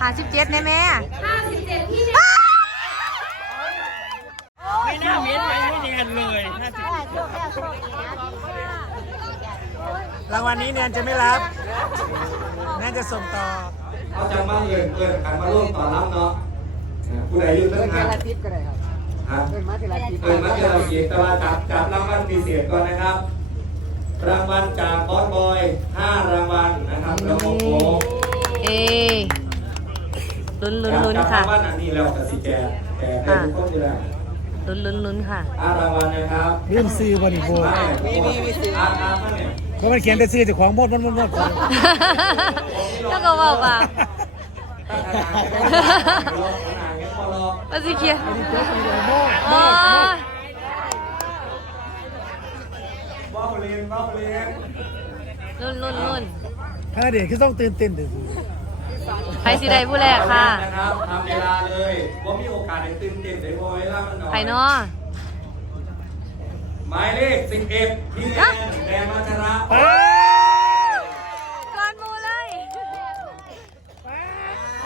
หาสิบเจ็ดแน่แม่57พี่ไม่น่าเม้นไปไม่เนียนเลยน่าจะรางวัลนี้แนนจะไม่รับแนนจะส่งต่อเขาจะมาเอินเอินกันมาร่วมต่อรับเนาะอ่าผู้ใดอยู่เรื่องงานทิปก็ได้ครับเอินมาเทลาทิปเอินมาเทลาทิปแต่ว่าจับจับรางวัลพิเศษก่อนนะครับรางวัลจากบอสบอยห้ารางวัลนะครับแล้วก็โค้กเอ ลุ้นลุ้นลุ้นจับค่ะรางวัลอันนี้แล้วกับสิแกแกให้ทุกคนอยู่แล้วลุ้นลุ้นลุ้นค่ะห้ารางวัลนะครับเรื่องซื้อบนิโบมีมีมีสิอ่าอ่ามาเนี่ยเพราะมันเขียนแต่ซื้อเจากของหมดหมดหมดหมดแล้วก็บอกว่าตั้งขนาดนี้รอขนาดนี้พอรอว่าสิเคียร์โม่อ๋อบ้าเรียนบ้าเรียนลุ้นลุ้นลุ้นถ้าเด็กก็ต้องตื่นเต้นเดี๋ยว ใครสิได้ผู้แรกค่ะ นะครับทำเวลาเลยว่ามีโอกาสได้ตื่นเต้นได้โวยล่ามันหน่อยใครเนาะหมายเลข11พี่แนนแดนวัชระ ก่อนหมูเลย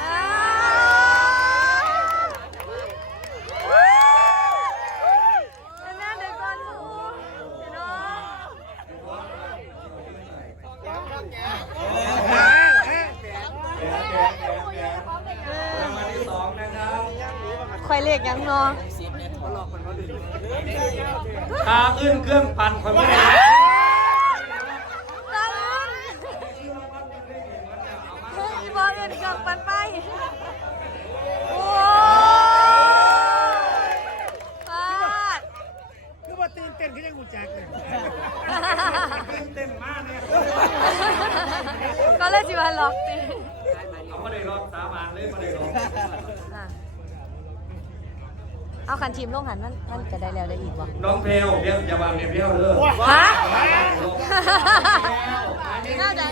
อ้าวนั่นเดี๋ยวก่อนหมูเดี๋ยวเนาะ แดนแดนแดนแดนรางวัลที่สองนะครับ ควายเล็กยังเนาะ ตาขึ้นเครื่องปั่นคนไม่ได้ ตาลุนอีบอลเอ็นกับ ปันไป โอ้ยปาดคือว่าตื่นเต้นก็ยังกูจักเลยตื่นเต้นมากเนี่ยก็เลยจิวันล็อกตีเอาไม่ได้รอบสามอันเลยไม่ได้รอบอะเอาขันทีมลงหันมันมันจะได้แล้วได้อีกวะน้องเพลวเพี้ยวอย่าวางเนี่ยเพี้ยวเด้อฮะแก้แก้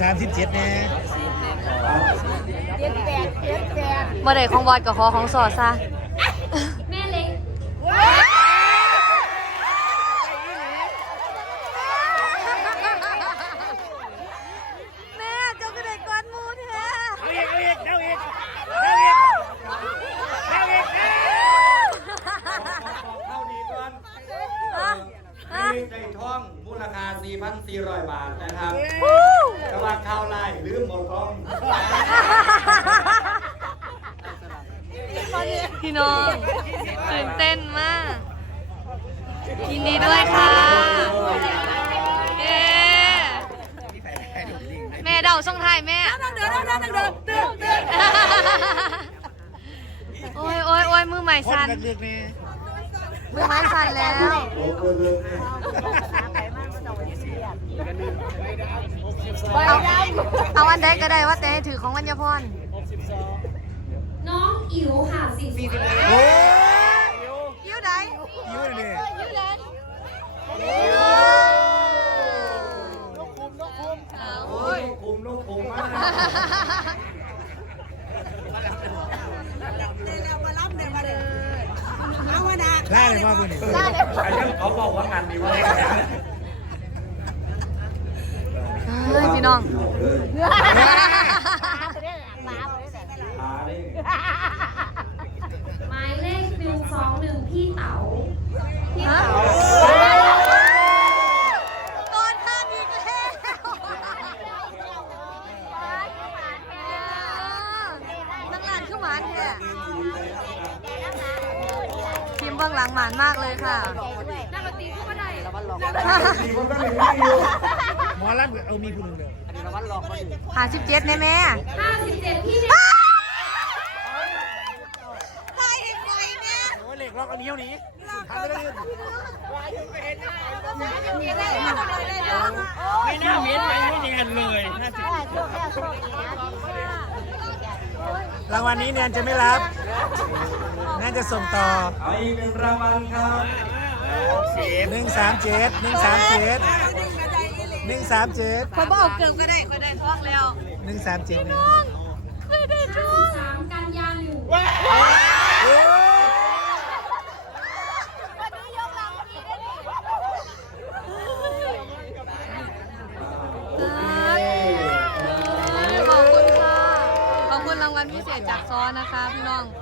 สามสิบเจ็ดแน่เจ็ดแปดเจ็ดแปดบ่ได้ของบอดกับขอของซอซะ แม่เล็ก แม่เจ้าก็ได้ก้อนหมูแท้ เอาอีกเอาอีกเดาอีกเดาอีกเดาอีกเอ้ย เข้าดีก่อน อะอะ มีไก่ทองมูลค่า 4,400 บาทนะครับ วู้ กระว่าข้าวไล่หรือหมดทอง พี่น้องตื่นเต้นมาก ยินดีด้วยค่ะเย้แม่เดาส่งท้ายแม่ เดินเดินเดินเดินเดินเดินเดินโอ้ยโอ้ยโอ้ยมือใหม่สั่นกันเลือกแน่มือไม้สั่นแล้วโอ้โหเลยเอาเอาอันใดก็ได้ว่าแต่ให้ถือของวัญญพรน้องอิ๋วค่ะสิบโอ้ยยิ้ย ล่าเลยว่าคุณนี่ ไอ้เรื่องเขาบอกว่างานนี้ว่าอะไรกัน เฮ้ยพี่น้อง หาได้ หมายเลขหนึ่งสองหนึ่งพี่เต๋า ฮะกดท่านอีกแล้วนักงานคือหวานแท้ทีมเบื้องหลังหวานมากเลยค่ะ นักดนตรีก็ได้หมอรับเอามีผู้หนึ่งเดียวหาสิบเจ็ดแน่แม่ห้าสิบเจ็ดพี่เนี่ยใช่เห็นไหมเนี่ยโอ้ยเหล็กล็อกเอานิ้วหนี้ทำไม่ได้ไม่น่าเม้นไปไม่เนียนเลยห้าสิบรางวัลนี้แนนจะไม่รับแนนจะส่งต่อเอาอีกหนึ่งรางวัลครับหนึ่งสามเจ็ดหนึ่งสามเจ็ดหนึ่งสามเจ็ดคนบอกเกินก็ได้คนได้ท้องแล้วหนึ่งสามเจ็ดเคยได้ท้องสามกันยาหนึ่งขอบคุณค่ะขอบคุณรางวัลพิเศษจากซอนะคะพี่น้องค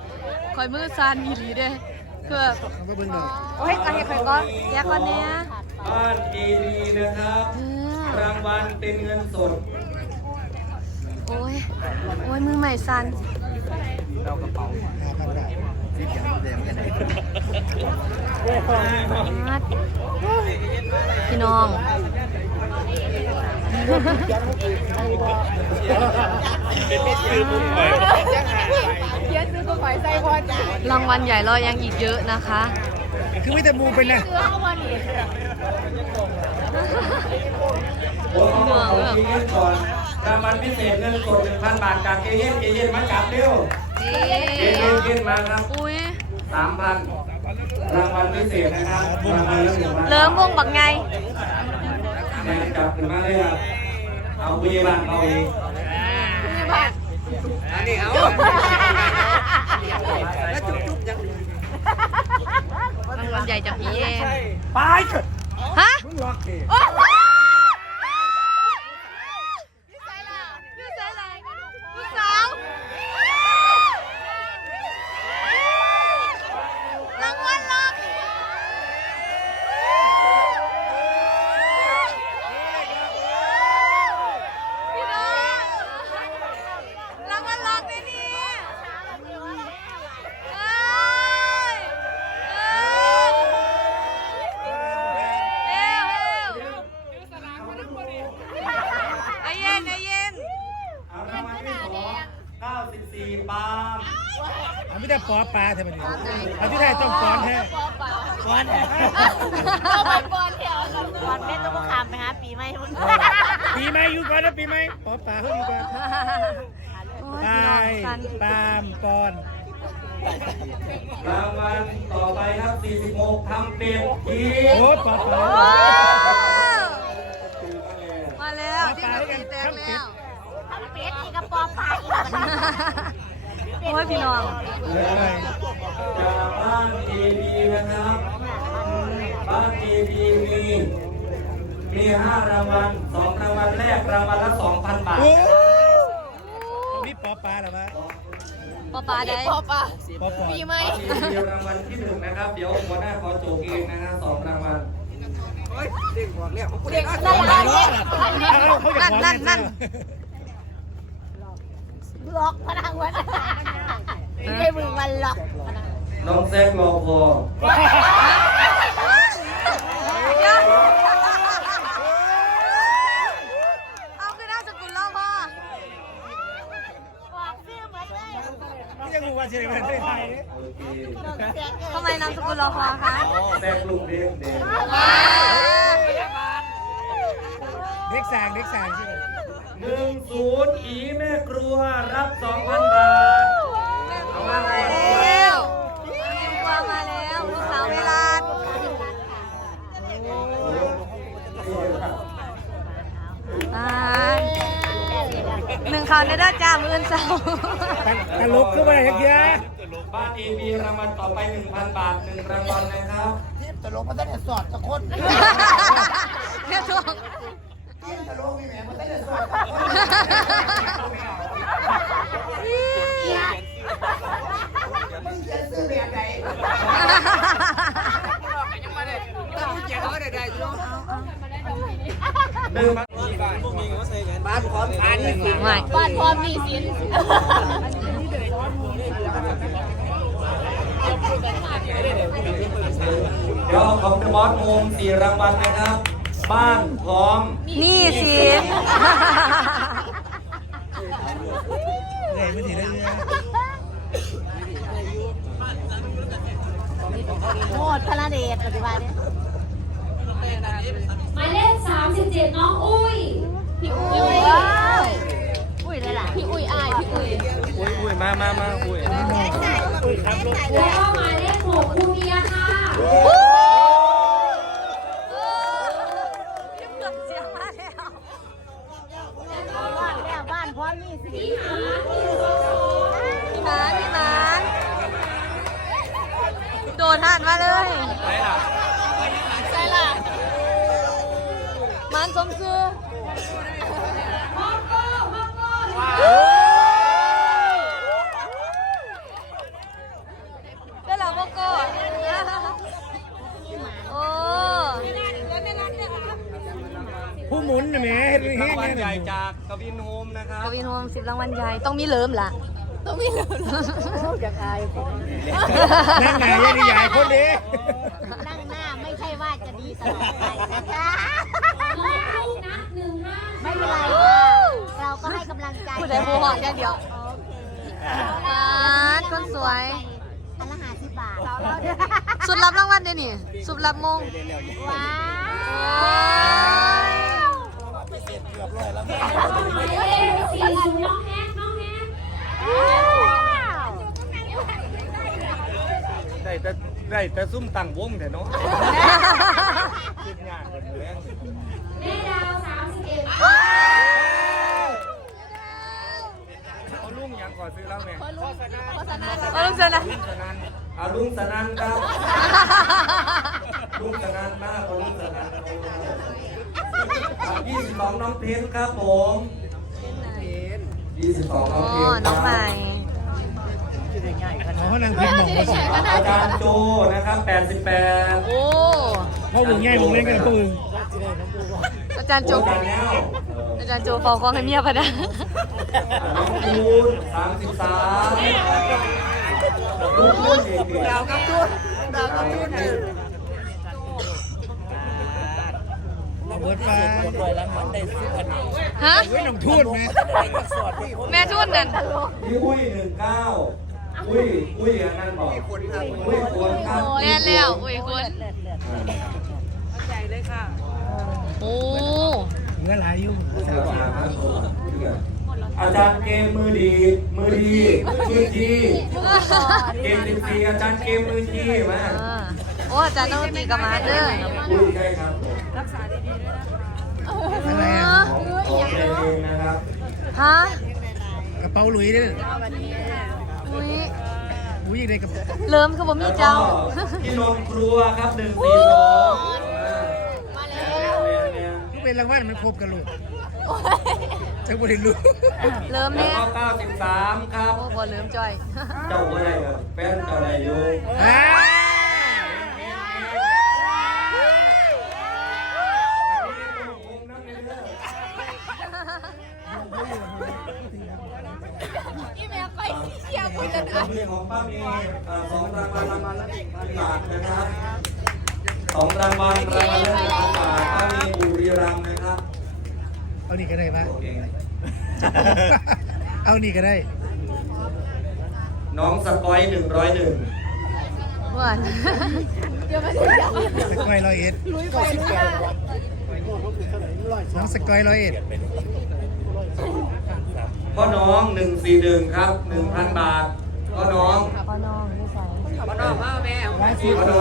อยมือซานอีหลีเด้คือแบบมันก็เบิ่งดอกโอ้ยกระเห็ดคอยก็แยกก่อนเนี้ยบ้านเอดีนะครับเออรางวัลเป็นเงินสด โอ้ย โอ้ย มือใหม่สันห้าพันบาทมัดพี่น้อง รางวัลใหญ่รอยังอีกเยอะนะคะ คือไม่แต่มูเป็นนะโอ้โหเอาทีเงินก่อนรางวัลพิเศษเงินสด1,000บาทจากเอเย่นเอเย่นมาจับเร็วนี่เอเย่นขึ้นมาครับอุ้ย3,000รางวัลพิเศษนะครับรางวัลละหนึ่งพันเริ่มวงบักไงแม่จับขึ้นมาเลยครับเอาพยาบาลเอาเองอันนี้เอา รางวัลใหญ่จากพี่เอ็นไปเถอะฮะมึงล็อกเอง พี่สายล่ะพี่สายล่ะพี่สาวรางวัลล็อกพี่น้องรางวัลล็อกเนี่ยนี่เอ้ยเอ้ยเอ้วเอ้วไอเย็นไอเย็น เอารางวัลที่สอง94ปาล์ม เอาไม่ได้ปอปลาเถอะมันนี่เอาที่ไทยต้องปอนแท้ปอนแท้วันเล่นต้องมาขามไปหาปีใหม่คุณปีใหม่อยู่ก่อนนะปีใหม่ปอปลาเขาอยู่ก่อนโอ้ยไปพี่น้องสันปามปอนรางวัลต่อไปครับ 46ทำเป็ดทีโอ้ปอปลาโอ้มาแล้วที่กระสีแตกแล้วเป็ดอีกกระปอปลาอีกโอ้ยพี่น้องเลยจากบ้านเอบีนะครับบ้านเอบีมีมีห้ารางวัลสองรางวัลแรกรางวัลละ2,000บาทโอ้นี่ปอปลาเหรอวะปอปลาได้ปอปลาปีไหมมีรางวัลที่หนึ่งนะครับ เดี๋ยวหัวหน้าขอโจกเองนะฮะสองรางวัลนั่นนั่นนั่นล็อกพนังวัน ไม่ใช่มึงมันล็อกน้องแซกรอพอเดี๋ยวเอาคือน่าสกุลเล่าพ่อบอกชื่อเหมือนเลยยังรู้ว่าเฉยมันไม่ไทยโอเคทำไมนามสกุลเราพอคะแซกลูกเด็กเด็กเด็กสางเด็กสางใช่ไหมหนึ่งศูนย์อีแม่ครัวรับสองพันบาท มาแล้วกวางมาแล้วลูกสาวเวลาอ่าหนึ่งข่าวในด้านจ้ามืออนเสาร์ตลกขึ้นมาอย่างเงี้ยบ้านเอบีรางวัลต่อไป 1,000 บาทหนึ่งรางวัลนะครับตลกมันได้สอดตะคนแค่ทวงตลกมีแหมมันได้สอดหนึ่ งพันไม่บ้านพร้อมมีสินเดี๋ยวเอาของเดอะบอสโฮมสี่รางวัลนะครับ บ้านพร้อมนี่สิเหนื่อยไม่ถึงได้เลยโหดพระเดชปัจจุบันนี้หมายเลข 37 น้องอุ้ยพี่อุ้ยอุ้ยเลยล่ะพี่อุ้ยอายพี่อุ้ยอุ้ยอุ้ยมามามาอุ้ย แล้วก็หมายเลข 6คุณเมียค่ะ เสียงมาแล้ว บ้านแล้วบ้านพร้อมมีสิน พี่หาพี่ พี่หมานพี่หมานโดนหันมาเลย ไหนล่ะ ใช่ล่ะหมันสมซื้อ พ่อโก้พ่อโก้ ได้แล้วโบโก้โอ้ ผู้หมุนนะแหมเห็นเห็รานงวัลเห็นใหญ่จากกวินโฮมนะครับกวินโฮมสิบรางวัลใหญ่ต้องมีเลิมล่ะ ต้องมีเลิมนั่งไหนยังดีใหญ่คนนี้นั่งหน้าไม่ใช่ว่าจะดีตลอดไปนะจ๊ะน้องลูกนะหนึ่งห้าไม่เป็นไรค่ะเราก็ให้กำลังใจผู้ใดผู้หอกอย่างเดียวอ่าคนสวย อันละห้าสิบบาทสุดรับรางวัลเดี๋ยวนี้สุดรับมง ว้าโอ้วยหมาย เลข40น้องแฮกน้องแฮกได้แต่ได้แต่ซุ่มตั้งวงแต่เนาะขึ้นยากเลยแรงแม่ดาว31เอาลุงยังก่อนซื้อแล้วแม่เอาลูกเซนนะลุงสนันอาลุงสนันครับลุงสนันมากกว่าลุงสนัน ยี่สิบสองน้องเพนครับผมยี่สิบสองน้อ๋องอเพนน้องใหม่เขานั่งพิมพ์บอกเขาบอกอาจารย์โจนะครับแปดสิบแปดโอ้เขาบุงง่ายบุงเล่นกันปืนอาจารย์โจโจกันแล้วอาจารย์โจเฝ้าของให้เมียพะนะน้องคูณสามสิบสามดาวกับจุนดาวกับจุน เบิร์ดฟ้าฮะ เฮ้ยน้องทูดไหมแม่ทุ่นนั่นพี่อุ้ยหนึ่งเก้าอุ้ยอุ้ยอันนั้นบอกอุ้ยคนครับ แม่นแล้วอุ้ยคุณโอ้เมื่อไรยุ่งอาจารย์เกมมือดี มือดีมือดีเกมสิบสี่อาจารย์เกมมือดีมาโอ้อาจารย์ต้องตีกับมาเด้ออุ้ยใช่ครับ อะไร เอ อะ อของของในเกมนะครับ ฮะกระเป๋าหลุยด้วยอุ้ยอุ้ยยังไงกระเป๋าเริ่มคือผมมีแล้วก็เจ้าพี่นนท์ครัวครับหนึ่งสี่สองมาแล้เนี่วยเนี่ยเป็นรางวัลมันครบกันลูกจะบริลุเริ่มแล้วเนี่ยก็เก้าสิบสามครับ โอ้บอเริ่มจ่อย เจ้าอะไรครับแฟนเจ้าอะไรอยู่ อ่า พี่แม่ไปเที่ยวคุยกัน ขอบคุณของป้ามีเอ่อสองรางวัลรางวัลละหนึ่งพันบาทนะครับสองรางวัลรางวัลละหนึ่งพันบาทป้ามีบุรีรัมย์นะครับ เอานี่ก็ได้ปะ โอ เคเอานี่ก็ได้ น้องสกอยหนึ่งร้อยหนึ่งว่าสกอยร้อยเอ็ดน้องสกอยร้อยเอ็ดพ่อน้องหนึ่งสี่หนึ่งครับหนึ่งพันบาทพ่อน้องพ่อน้องไม่ใส่พ่อน้อ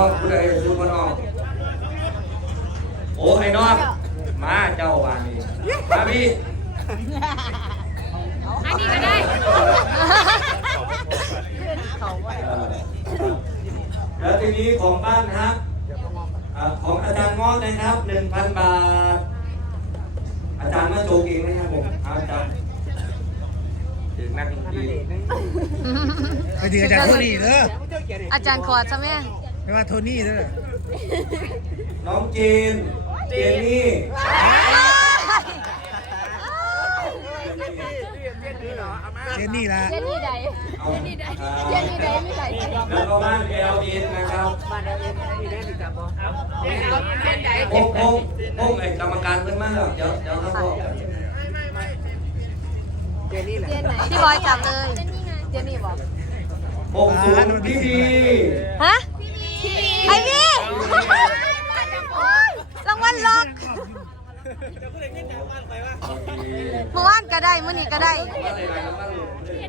งคุณอะไรดูพ่อน้องโอ้ไอ้น้องมาเจ้าวานี่มาพี่ อันนี้ก็ได้เอ่อทีนี้ของบ้านฮะอ่าของอาจารย์งอนะครับหนึ่งพันบาท อาจารย์มาโจกเองนะครับผมเอาอาจารย์ถึงนักดนตรีไปถึงอาจารย์โทนี่เด้ออาจารย์ขอดซะแม่ไม่ว่าโทนี่เด้อน้องจีนเจนนี่ เจนนี่ละเจนนี่ใดเอาอ่าเจนนี่ใดไม่ใดแล้วก็บ้านเอลอินนะครับพงพงพงไอ้กรรมการเพิ่นมาแล้วเดี๋ยวเดี๋ยวเขาบอกกันเจนไหนพี่บอยจับเลยเจนนี่บอกพงศูนย์พี่ดีฮะไอพี่รางวัลล็อก เมื่อวานก็ได้มื่อนี้ก็ได้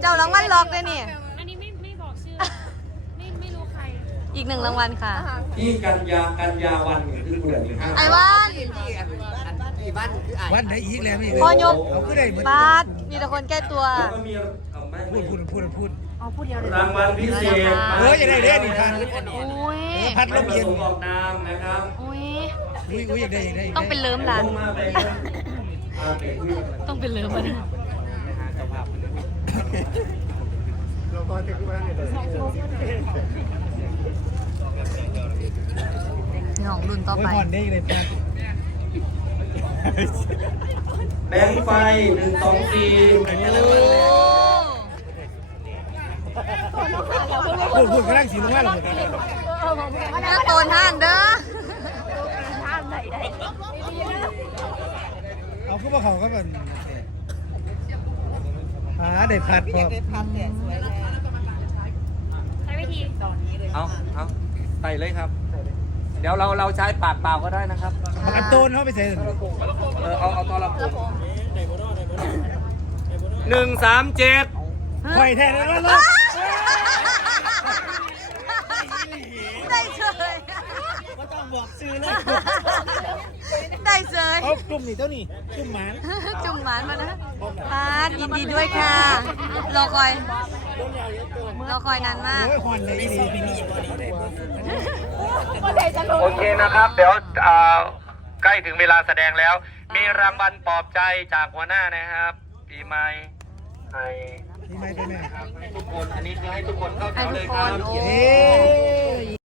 เจ้ารางวัลล็อกเลยนี่ อันนี้ไม่ไม่บอกชื่อ ไม่ไม่รู้ใคร อีกหนึ่งรางวัลค่ะ พี่กันยากันยาวันนี่คือผู้ใดห้าไอ้ว่านวันได้อีกแล้วนี่พอยกเอาก็ได้เหมือนบาสมีแต่คนแก้ตัวแล้วก็มีเอาไหมพูดพูดพูดพูดรางวัลพิเศษเอออย่าได้เด้อนี่พันอุ้ย พัดลไม่มประเย็นสงค์ออกนามนะครับ อุ้ย อุ้ยอุ้ยอยากได้อยากได้ต้องเป็นเลิมหลานลงมาไปอ่าไปคุยกันต้องเป็นเลิมมันนะนี่ของรุ่นต่อโอ้ยไปผ่อนได้เลยพัดแบงค์ไฟหนึ่งสองสี่พูดพูดกำลังสีลงมาหรอน่าโตนห่านเด้อ เอาก็บอกเขาก็เป็นอ่าได้พัดพอใช้วิธีเอาเอาไปเลยครับ เดี๋ยวเราเราใช้ปากเปล่าก็ได้นะครับอันโตนเขาไปใส่เออเอาเอาตอนลำโพงหนึ่งสามเจ็ดคอยแทนแล้วลูก ได้เฉย ก็ต้อง บอกซื้อเลยได้เฉยเอาจุ่มนี่เท่านี้จุ่มหมานจุ่มหมานมานะปาดยินดีด้วยค่ะ รอคอย รอคอยนานมากโอ้ยผ่อนเลยดีโอเคนะครับ เดี๋ยวอ่าใกล้ถึงเวลาแสดงแล้ว มีรางวัลปลอบใจจากหัวหน้านะครับปีใหม่ให้นี่ไม่เป็นไงทุกคน อันนี้คือให้ทุกคนเข้าแถให้วทุเลกยคครันบโอ้เฮ้